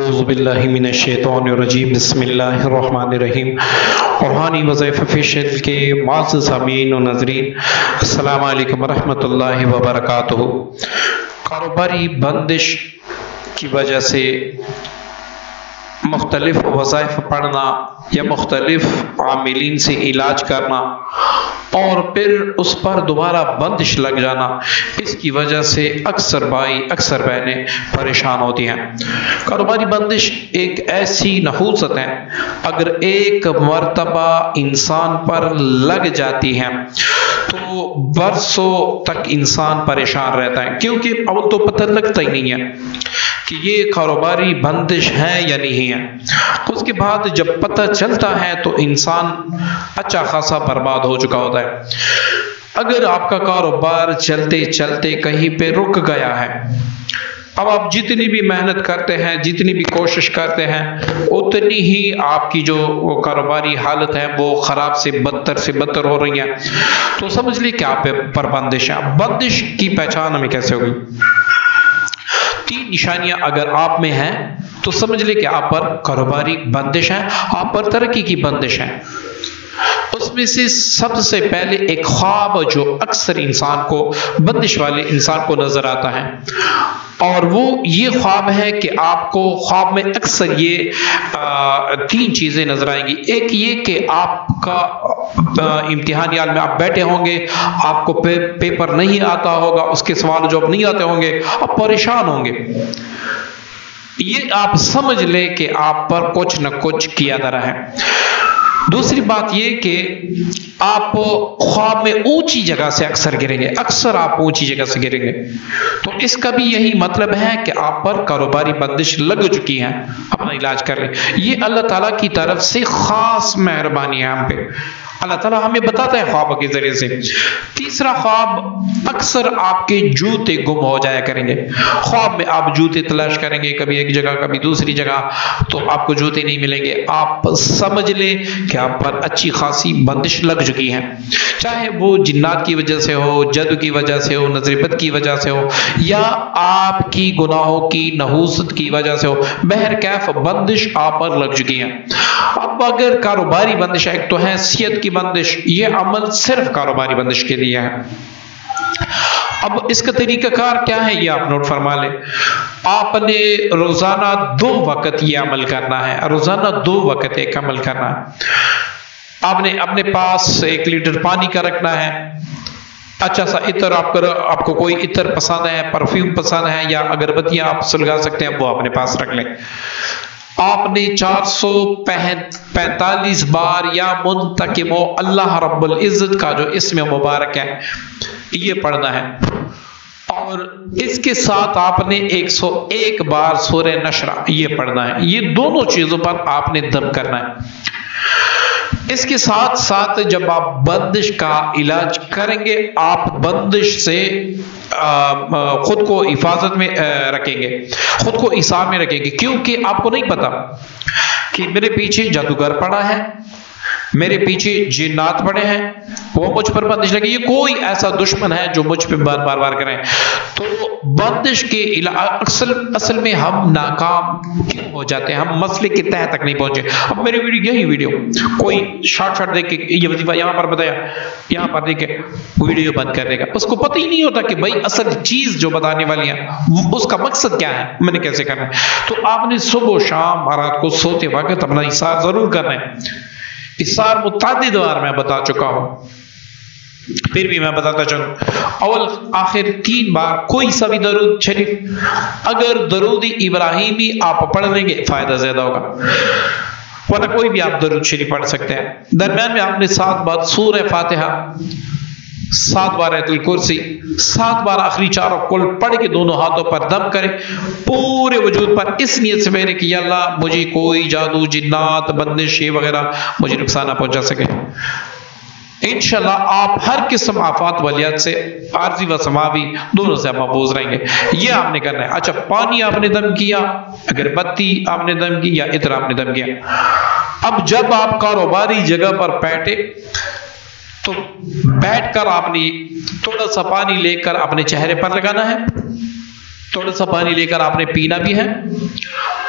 اعوذ باللہ من الشیطان الرجیم بسم اللہ الرحمن الرحیم۔ روحانی وظائف آفیشیل کے معزز سامعین و ناظرین، السلام علیکم ورحمۃ اللہ وبرکاتہ۔ کاروباری بندش کی وجہ سے مختلف وظائف پڑھنا یا مختلف عاملین سے علاج کرنا اور پھر اس پر دوبارہ بندش لگ جانا، اس کی وجہ سے اکثر بھائی اکثر بہنیں پریشان ہوتی ہیں۔ کاروباری بندش ایک ایسی نحوست ہے، اگر ایک مرتبہ انسان پر لگ جاتی ہے تو برسوں تک انسان پریشان رہتا ہے، کیونکہ اول تو پتہ لگتا ہی نہیں ہے کہ یہ کاروباری بندش ہے یا نہیں ہے۔ اس کے بعد جب پتہ چلتا ہے تو انسان اچھا خاصا برباد ہو چکا ہوتا ہے۔ اگر آپ کا کاروبار چلتے چلتے کہیں پہ رک گیا ہے، اب آپ جتنی بھی محنت کرتے ہیں، جتنی بھی کوشش کرتے ہیں، اتنی ہی آپ کی جو کاروباری حالت ہے وہ خراب سے بدتر ہو رہی ہے، تو سمجھ لیے کہ آپ پر بندش ہے۔ بندش کی پہچان ہمیں کیسے ہوگی؟ 3 نشانیاں اگر آپ میں ہیں تو سمجھ لیں کہ آپ پر کاروباری بندش ہے، آپ پر ترقی کی بندش ہے۔ اس میں سے سب سے پہلے ایک خواب جو اکثر انسان کو، بندش والے انسان کو نظر آتا ہے، اور وہ یہ خواب ہے کہ آپ کو خواب میں اکثر یہ 3 چیزیں نظر آئیں گی۔ ایک یہ کہ آپ کا امتحانی حال میں آپ بیٹھے ہوں گے، آپ کو پیپر نہیں آتا ہوگا، اس کے سوال جواب نہیں آتے ہوں گے، آپ پریشان ہوں گے۔ یہ آپ سمجھ لیں کہ آپ پر کچھ نہ کچھ کیا جا رہا ہے۔ دوسری بات یہ کہ آپ خواب میں اونچی جگہ سے اکثر گریں گے، اکثر آپ اونچی جگہ سے گریں گے، تو اس کا بھی یہی مطلب ہے کہ آپ پر کاروباری بندش لگ چکی ہے، اپنا علاج کر لیں۔ یہ اللہ تعالیٰ کی طرف سے خاص مہربانی ہے ہم پہ، اللہ تعالیٰ ہمیں بتاتا ہے خواب کے ذریعے سے۔ تیسرا خواب، اکثر آپ کے جوتے گم ہو جایا کریں گے۔ خواب میں آپ جوتے تلاش کریں گے، کبھی ایک جگہ کبھی دوسری جگہ، تو آپ کو جوتے نہیں ملیں گے۔ آپ سمجھ لیں کہ آپ پر اچھی خاصی بندش لگ چکی ہے، چاہے وہ جنات کی وجہ سے ہو، جادو کی وجہ سے ہو، نظر بد کی وجہ سے ہو، یا آپ کی گناہوں کی نحوست کی وجہ سے ہو، بہرکیف بندش آپ پر لگ چکی ہے۔ اب اگر کاروباری بندش ایک تو ہے صحت کی بندش، یہ عمل صرف کاروباری بندش کے لیے ہے۔ اب اس کا طریقہ کار کیا ہے یہ آپ نوٹ فرما لیں۔ آپ نے روزانہ 2 وقت یہ عمل کرنا ہے، روزانہ 2 وقت ایک عمل کرنا ہے۔ آپ نے اپنے پاس 1 لیٹر پانی کا رکھنا ہے، اچھا سا عطر، آپ کو کوئی عطر پسند ہے، پرفیوم پسند ہے، یا اگربتیاں آپ سلگا سکتے ہیں، وہ اپنے پاس رکھ لیں۔ آپ نے 445 بار یا منتقم اللہ رب العزت کا جو اسم مبارک ہے یہ پڑھنا ہے، اور اس کے ساتھ آپ نے 101 بار سورہ نشر یہ پڑھنا ہے۔ یہ دونوں چیزوں پر آپ نے دم کرنا ہے۔ اس کے ساتھ ساتھ جب آپ بندش کا علاج کریں گے، آپ بندش سے خود کو حفاظت میں رکھیں گے، خود کو حساب میں رکھیں گے، کیونکہ آپ کو نہیں پتا کہ میرے پیچھے جادوگر پڑا ہے، میرے پیچھے جنات پڑے ہیں، وہ مجھ پر بندش لگے، یہ کوئی ایسا دشمن ہے جو مجھ پہ بار بار کریں۔ تو بندش کے اصل میں ہم ناکام کیوں ہو جاتے ہیں؟ ہم مسئلے کے تہہ تک نہیں پہنچے۔ اب میری یہی ویڈیو کوئی شارٹ دیکھ کے یہ وظیفہ یہاں پر بتایا، یہاں پر دیکھ کے ویڈیو بند کر دے گا، اس کو پتہ ہی نہیں ہوتا کہ بھائی اصل چیز جو بتانے والی ہے اس کا مقصد کیا ہے، میں نے کیسے کرنا ہے۔ تو آپ نے صبح و شام رات کو سوتے وقت اپنا احساس ضرور کرنا ہے۔ احسار متعدد بار میں بتا چکا ہوں، پھر بھی میں بتاتا چلوں۔ اول آخر 3 بار کوئی سا بھی درود شریف، اگر درود ابراہیمی آپ پڑھ لیں گے فائدہ زیادہ ہوگا، ورنہ کوئی بھی آپ درود شریف پڑھ سکتے ہیں۔ درمیان میں آپ نے 7 بار سورہ فاتحہ، 7 بار آیت الکرسی، 7 بار آخری 4 کل پڑھ کے دونوں ہاتھوں پر دم کریں، پورے وجود پر اس نیت سے پہلے کہ یا اللہ مجھے کوئی جادو، جنات، بندش وغیرہ مجھے نقصان نہ پہنچا سکے۔ انشاءاللہ آپ ہر قسم آفات ولیات سے، عارضی و سماوی، دونوں سے محفوظ رہیں گے۔ یہ آپ نے کرنا ہے۔ اچھا، پانی آپ نے دم کیا، اگربتی آپ نے دم کی، یا عطر آپ نے دم کیا۔ اب جب آپ کاروباری جگہ پر بیٹھے تو بیٹھ کر آپ نے تھوڑا سا پانی لے کر اپنے چہرے پر لگانا ہے، تھوڑا سا پانی لے کر آپ نے پینا بھی ہے،